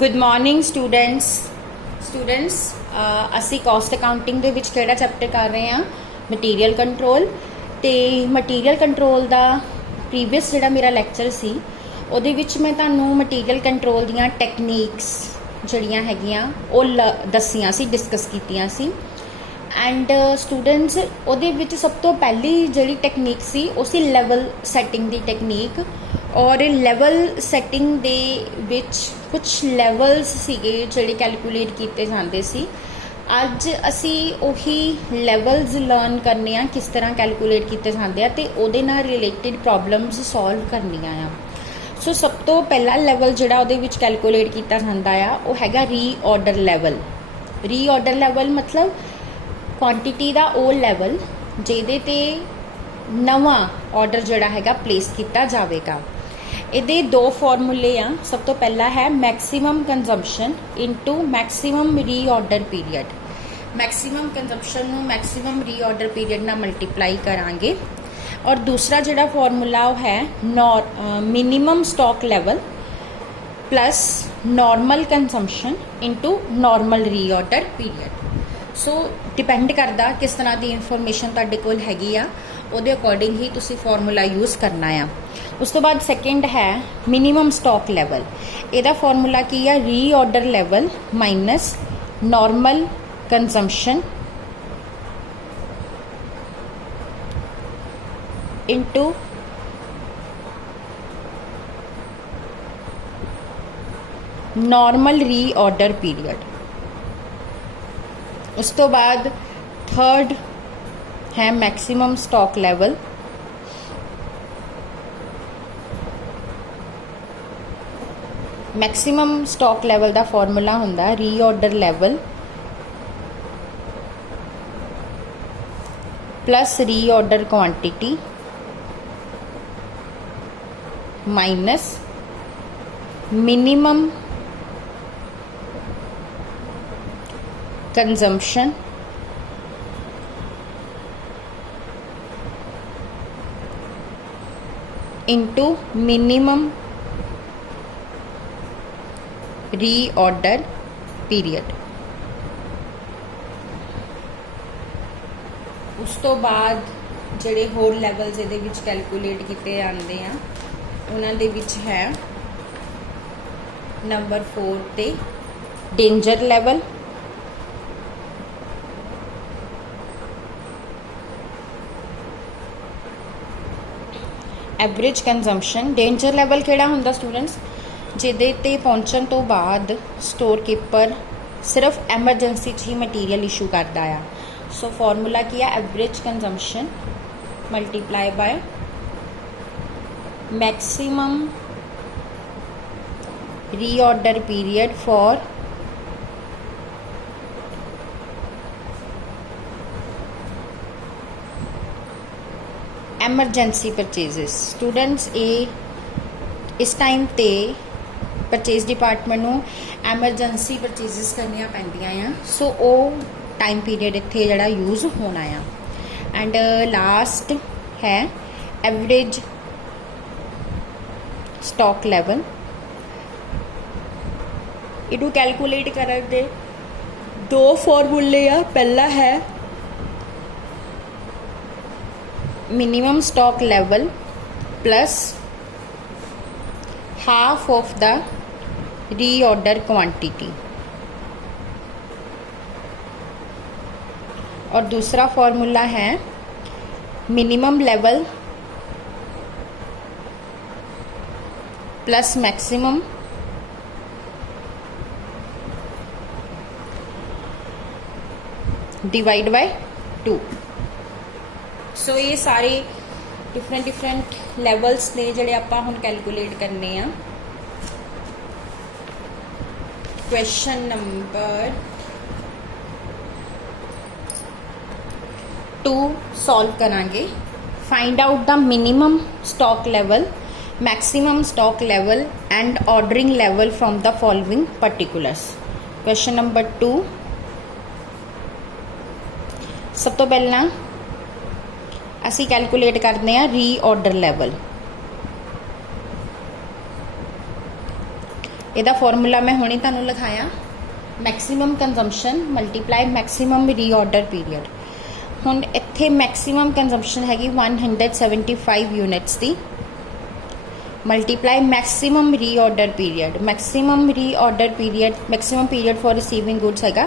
Good morning students असी cost accounting दे विच किहड़ा chapter कर रहे हैं मटीरियल कंट्रोल। तो मटीरियल कंट्रोल का प्रीवियस जिहड़ा मेरा लैक्चर सी उहदे विच मैं तुहानूं मटीरियल कंट्रोल दीयां टैक्नीक्स जिहड़ियां हैगियां ओह दस्सियां सी, डिस्कस कीतियां सी। एंड स्टूडेंट्स उहदे विच सब तो पहली जिहड़ी टैक्नीक सी उह सी लैवल सैटिंग दी टैक्नीक। और लैवल सैटिंग दे विच कुछ लैवल्स सीगे जिहड़े कैलकुलेट कीते जांदे सी। अज असी उही लैवल्स लर्न करने आ किस तरह कैलकुलेट कीते जांदे आ ते उहदे नाल रिलेटिड प्रॉब्लम्स सॉल्व करनियां आ। सो सब तो पहला लैवल जिहड़ा उहदे विच कैलकुलेट कीता जांदा आ ओह हैगा रीऑर्डर लैवल। रीऑर्डर लैवल मतलब क्वांटिटी दा ओह लैवल जिहदे ते नवां ऑर्डर जिहड़ा हैगा प्लेस किया जाएगा। ਇਹਦੇ दो फॉर्मूले आ। सब तो पहला है maximum consumption into maximum reorder period. Maximum consumption नूं मैक्सिमम रीऑर्डर पीरियड नाल मल्टीप्लाई करांगे। और दूसरा जिहड़ा फॉर्मूला वो है minimum stock level plus normal consumption into normal reorder period. सो डिपेंड करता किस तरह की इनफॉर्मेशन तुहाडे कोल हैगी आ उहदे अकॉर्डिंग ही तुसी फॉर्मूला यूज़ करना आ। उस तो बाद सैकेंड है मिनिमम स्टॉक लैवल। ਇਹਦਾ फॉर्मूला की है reorder level minus normal consumption into normal reorder period. उस तो बाद थर्ड है maximum stock level maximum stock level का फॉर्मूला होंदा reorder level plus reorder quantity minus minimum consumption into minimum reorder period. उस तो बाद जिहड़े होर लैवल्स इहदे विच कैलकुलेट किए जाते हैं उन्हां दे विच है नंबर 4 ते danger level. Average consumption. Danger level किहड़ा हुंदा स्टूडेंट्स जिहदे ते पहुंचण तो बाद स्टोर कीपर सिर्फ एमरजेंसी ही मटीरियल इशू करता है। सो फॉर्मूला की है average consumption multiply by maximum reorder period for emergency purchases. Students इस टाइम ते परचेज डिपार्टमेंट नूं एमरजेंसी परचेजिज करनियां पैंदियां आ। सो वो टाइम पीरियड इत्थे जिहड़ा यूज़ होना आ। एंड लास्ट है एवरेज स्टॉक लैवल। इनू कैलकुलेट करन दे दो फॉर्मूले आ। पहला है minimum stock level plus half of the reorder quantity और दूसरा फॉर्मूला है minimum level plus maximum divide by 2। सो ये सारे डिफरेंट लैवल्स ने जिहड़े आपां हुण कैलकुलेट करने आ। क्वेश्चन नंबर 2 सॉल्व करांगे। Find out the minimum stock level maximum stock level and ordering level from the following particulars. Question number 2 सब तो पहला असी कैलकुलेट करते हैं रीऑर्डर लैवल। ਇਹਦਾ ਫਾਰਮੂਲਾ मैं ਹੁਣੇ ਤੁਹਾਨੂੰ ਲਿਖਾਇਆ, maximum consumption multiply maximum reorder period. ਹੁਣ ਇੱਥੇ मैक्सीमम कंजम्पशन हैगी 175 यूनिट्स की, multiply maximum reorder period. Maximum reorder period, maximum period for receiving goods हैगा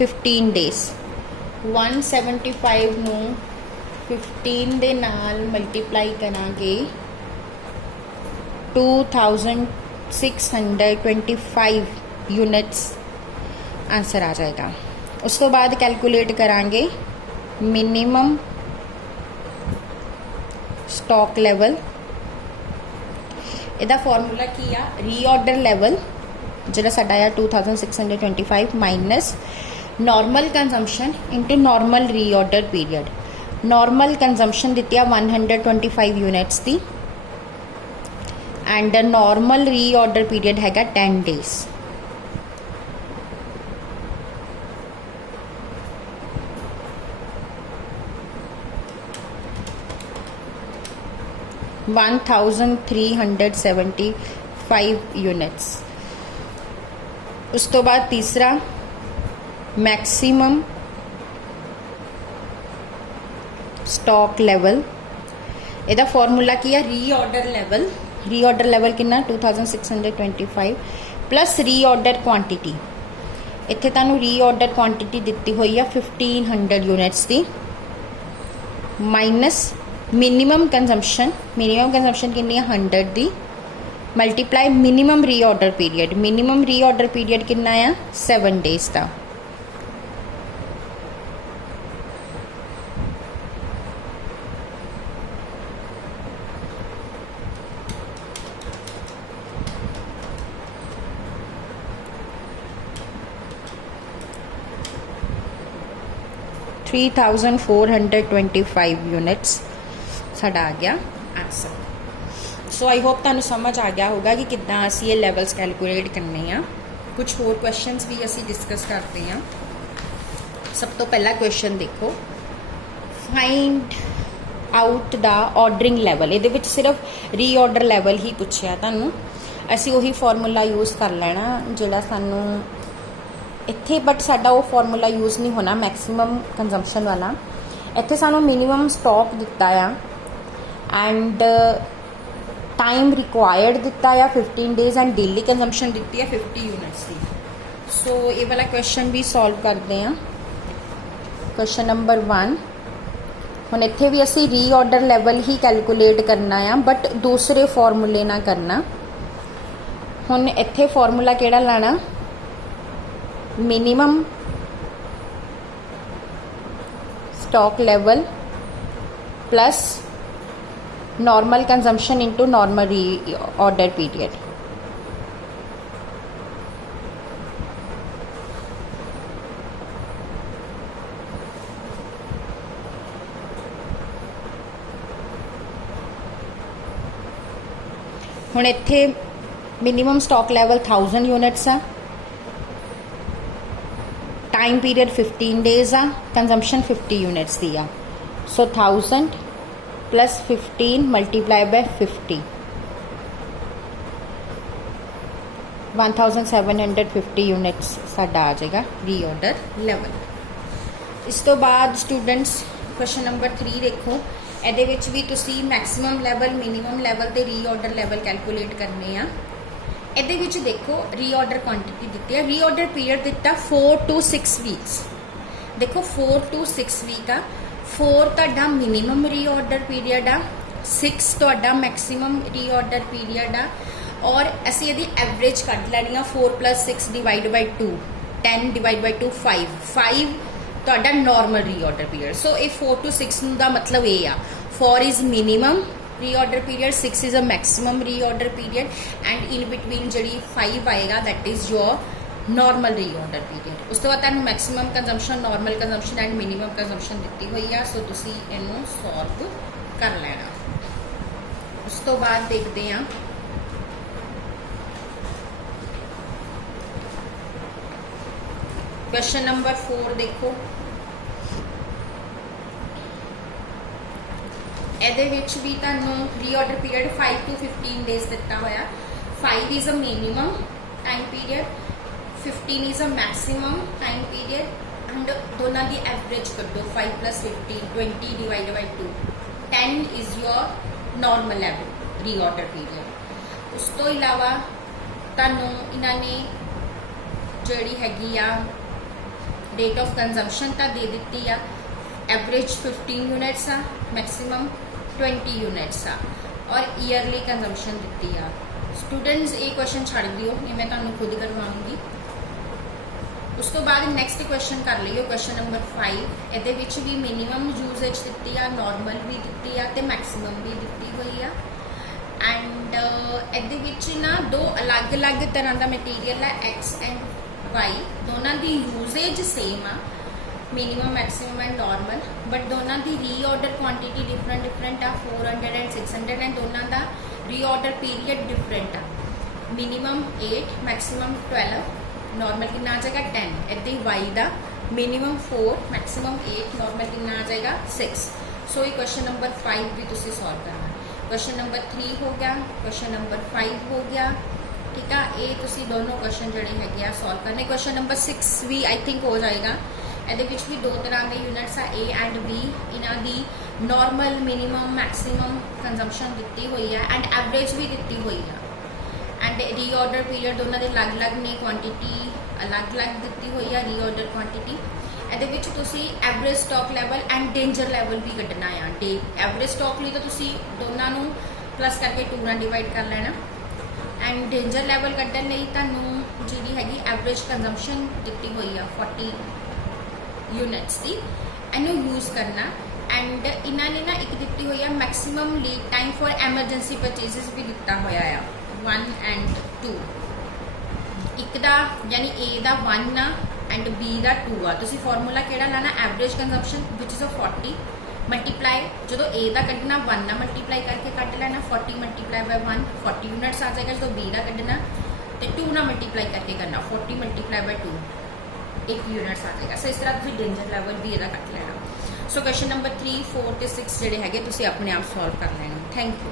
15 डेज। 175 ਨੂੰ 15 ਦੇ ਨਾਲ ਮਲਟੀਪਲਾਈ ਕਰਾਂਗੇ 2625 यूनिट्स आंसर आ जाएगा। उस तो बाद कैलकुलेट करांगे मिनिमम स्टॉक लैवल। ਇਹਦਾ ਫਾਰਮੂਲਾ ਕੀ ਆ, ਰੀਆਰਡਰ ਲੈਵਲ ਜਿਹੜਾ ਸਾਡਾ ਆ 2625 minus normal consumption into normal reorder period. Normal consumption दित्ती 125 यूनिट्स की एंड नॉर्मल रीऑर्डर पीरियड हैगा 10 डेज। £1375 यूनिट्स। उस तो बाद तीसरा मैक्सीमम स्टॉक लैवल। ਇਹਦਾ ਫਾਰਮੂਲਾ ਕੀ ਹੈ, ਰੀਆਰਡਰ ਲੈਵਲ। ਰੀਆਰਡਰ ਲੈਵਲ ਕਿੰਨਾ 2625 ਪਲੱਸ ਰੀਆਰਡਰ ਕੁਆਂਟੀਟੀ। ਇੱਥੇ ਤੁਹਾਨੂੰ ਰੀਆਰਡਰ ਕੁਆਂਟੀਟੀ ਦਿੱਤੀ ਹੋਈ ਆ 1500 यूनिट्स ਦੀ minus minimum consumption. Minimum consumption कितनी है 100 दी multiply minimum reorder period. Minimum reorder period कितना है 7 डेज का। £3425 यूनिट्स साडा आ गया आंसर। सो आई होप तुहानू समझ आ गया होगा कि किद्दां असीं ये लैवल्स कैलकुलेट करने हैं। कुछ होर क्वेश्चंस भी असीं डिस्कस करते हैं। सब तो पहला क्वेश्चन देखो, find out the ordering level. ये सिर्फ रीऑर्डर लैवल ही पूछया तुहानू, असीं उही फॉर्मूला यूज़ कर लेना जिहड़ा सानू इत्थे, बट साडा वो फॉर्मूला यूज़ नहीं होना मैक्सीमम कंजम्पशन वाला। इत्थे सानू मिनिमम स्टॉक दिता आ एंड टाइम रिक्वायर्ड दिता है 15 डेज एंड डेली कंजम्पशन दी है 50 यूनिट्स की। सो ये वाला क्वेश्चन भी सॉल्व करते हैं। क्वेश्चन नंबर 1, हुण इत्थे भी असी रीऑर्डर लैवल ही कैलकुलेट करना है बट दूसरे फॉर्मूले ना करना। हुण इत्थे फॉर्मूला किहड़ा लाना, minimum stock level plus normal consumption into normal reorder period. हुण इत्थे मिनिमम स्टॉक लैवल 1000 यूनिट्स आ, टाइम पीरियड 15 डेज आ, कंजम्पशन 50 यूनिट्स दी आ। So 1000 plus 15 multiply by 50 1750 units साडा आ जाएगा रीऑर्डर लैवल। इस तो बाद स्टूडेंट्स क्वेश्चन नंबर 3 देखो, ਇਹਦੇ ਵਿੱਚ भी तुसी मैक्सीमम लैवल मिनिमम लैवल ਤੇ रीऑर्डर लैवल कैलकुलेट करने आ। ਇਹਦੇ ਵਿੱਚ देखो रीऑर्डर क्वांटिटी दी है, रीऑर्डर पीरियड दिता 4 to 6 वीक्स। देखो 4 to 6 वीक आ, 4 ਤੁਹਾਡਾ मिनिमम रीऑर्डर पीरियड आ, 6 ਤੁਹਾਡਾ मैक्सीमम रीऑर्डर पीरियड आ और ਅਸੀਂ ਇਹਦੀ एवरेज ਕੱਢ ਲੈਣੀ ਆ 4 + 6 डिवाइड बाय 2 10 डिवाइड बाय 2 5 ਤੁਹਾਡਾ नॉर्मल रीऑर्डर पीरियड। सो ये 4 to 6 ਦਾ मतलब ਇਹ ਆ 4 is minimum reorder period, 6 is a maximum reorder period and in between जी 5 आएगा that is your normal reorder period. उस तो बाद तुहानू maximum consumption, normal consumption and minimum consumption दी हुई है। सो तुसी इनू सॉल्व कर लेना। उस तो बाद देखते हैं क्वेश्चन नंबर 4 देखो, ਇਹਦੇ ਵਿੱਚ ਵੀ ਤੁਹਾਨੂੰ ਰੀऑर्डर पीरियड 5 to 15 डेज ਦਿੱਤਾ ਹੋਇਆ। 5 is a minimum time period 15 is a maximum time period and दोनों की एवरेज कड्डो 5 + 15 20 divide by 2 10 is your normal level reorder period. उस तो इलावा तुहानू इन्होंने जिहड़ी हैगी आ रेट ऑफ कंजम्पशन तो दे दी आ, एवरेज 15 यूनिट्स आ, मैक्सिमम 20 यूनिट्स आ और ईयरली कंजम्पशन दी आ। स्टूडेंट्स ये क्वेश्चन छड़ दियो, ये मैं तुहानू खुद करवाऊंगी। उस तो बाद नैक्सट क्वेश्चन कर लियो, क्वेश्चन नंबर 5। ये भी मिनीमम यूजेज दी आ, नॉर्मल भी दी आ ते मैक्सिमम भी दी हुई आ। एंड ये ना दो अलग अलग तरह का मटीरियल है, एक्स एंड वाई, दोनों की यूजेज सेम आ, minimum maximum and normal, but दोनों की रीऑर्डर क्वांटिटी डिफरेंट आ, 400 एंड 600 एंड दोनों का रीऑर्डर पीरियड डिफरेंट आ। मिनीमम 8, मैक्सिमम 12, नॉर्मल कितना आ जाएगा 10। इदा ही वाई का मिनीमम 4, मैक्सिमम 8, नॉर्मल कितना आ जाएगा 6। सो ये क्वेश्चन नंबर 5 भी तुसी सॉल्व करना। क्वेश्चन नंबर 3 हो गया, क्वेश्चन नंबर 5 हो गया, ठीक है। ये तुसी दोनों क्वेश्चन जोड़े है सॉल्व करने। क्वेश्चन नंबर 6 भी आई थिंक हो जाएगा। ये भी दो तरह के यूनिट्स आ, ए एंड बी, इन्हों की नॉर्मल मिनीमम मैक्सिमम कंजम्पशन दी हुई है एंड एवरेज भी दी हुई है एंड रीऑर्डर पीरियड दोनों के अलग अलग ने, क्वांटिटी अलग अलग दी हुई है रीऑर्डर क्वांटिटी। ये average stock level and danger level भी कढ़ना है। एवरेज स्टॉक लिए तो दोनों प्लस करके 2 ਨਾਲ डिवाइड कर लेना एंड डेंजर लैवल कढ़न लई तुहानू जिहड़ी हैगी एवरेज कंजम्पशन दी हुई है 40 यूनिट्स की, इनू यूज़ करना। एंड इन्होंने ना एक दी हुई है maximum lead time for emergency purchases भी दिता होया है 1 एंड 2। एक दा यानी ए दा 1 आ एंड बी दा 2 आ। तुसी फॉर्मूला केड़ा लाना, average consumption which is a 40 multiply, जो ए दा कढ़ना 1 ना मल्टीप्लाई करके कट लेना, 40 मल्टीप्लाई बाय 1 40 यूनिट्स आ जाएगा। जो बी दा कढ़ना तो 2 ना मल्टीप्लाई करके करना, 40 मल्टीप्लाई बाय 2 1 यूनिट्स आ जाएगा। सो इस तरह तुसी डेंजर लैवल भी इहदा कट लेना। सो क्वेश्चन नंबर 3, 4 ते 6 जिहड़े हैगे तुसी अपने आप सॉल्व कर लेना। Thank you.